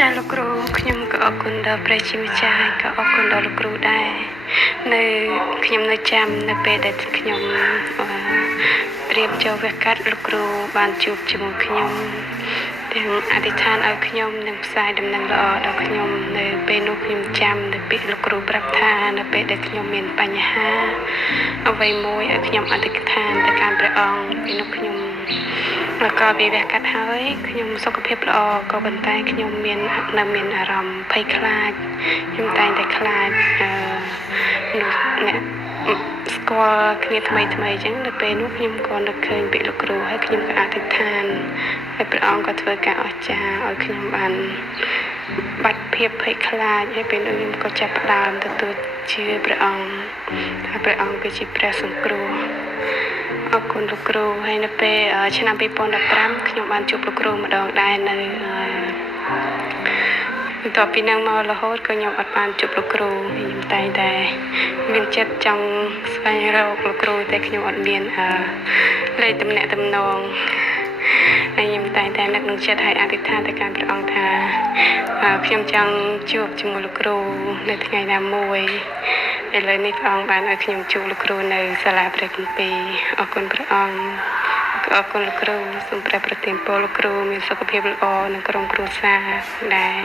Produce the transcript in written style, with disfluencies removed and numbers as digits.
ចាលោកគ្រូខ្ញុំក៏អរគុណដល់ព្រះជាម្ចាស់ហើយក៏អរគុណដល់លោកគ្រូដែរនៅខ្ញុំនៅចាំនៅពេលដែលខ្ញុំរៀបចូលវគ្គកាត់លោកគ្រូបានជួបជាមួយខ្ញុំទាំងអធិដ្ឋានឲ្យខ្ញុំនឹងផ្សាយដំណឹងល្អដល់ខ្ញុំនៅពេលនោះខ្ញុំចាំនៅពេលលោកគ្រូប្រាប់ថានៅពេលដែលខ្ញុំមានបញ្ហាអ្វីមួយឲ្យខ្ញុំអធិដ្ឋានទៅកាន់ព្រះអង្គពេលនោះខ្ញុំក៏វាវះកាត់ហើយខ្ញុំសុខភាពល្អក៏ប៉ុន្តែខ្ញុំមានអារម្មណ៍ភ័យខ្លាចខ្ញុំតែងតែខ្លាចអ្នកស្គាល់គ្នាថ្មីអញ្ចឹងនៅពេលនោះខ្ញុំក៏នឹកឃើញពីលោកគ្រូហើយខ្ញុំក៏អធិដ្ឋានហើយព្រះអង្គក៏ធ្វើការអស្ចារ្យឲ្យខ្ញុំបានបាត់ភាពភ័យខ្លាចហើយពេលនោះខ្ញុំក៏ចាប់ផ្ដើមទទួលជឿព្រះអង្គថាព្រះអង្គគឺជាព្រះសង្គ្រោះអរគុណលោកគ្រូហើយនៅពេលឆ្នាំ2015ខ្ញុំបានជួបលោកគ្រូម្ដងដែរនៅបន្ទាប់ពីនឹងមករហូតក៏ខ្ញុំអត់បានជួបលោកគ្រូខ្ញុំតែងតែមានចិត្តចង់ស្វែងរកលោកគ្រូតែខ្ញុំអត់មានលេខទំនាក់ទំនងហើយខ្ញុំតែងតែនឹកនឹងចិត្តឲ្យអធិដ្ឋានទៅកាន់ព្រះអង្គថាខ្ញុំចង់ជួបជាមួយលោកគ្រូនៅថ្ងៃណាមួយឥឡូវនេះព្រះអង្គបានឲ្យខ្ញុំជួបលោកគ្រូនៅសាលាព្រះគម្ពីរអរគុណព្រះអង្គអរគុណលោកគ្រូសូមព្រះប្រទានពរលោកគ្រូមានសុខភាពល្អនិងក្រុមគ្រួសារដែរ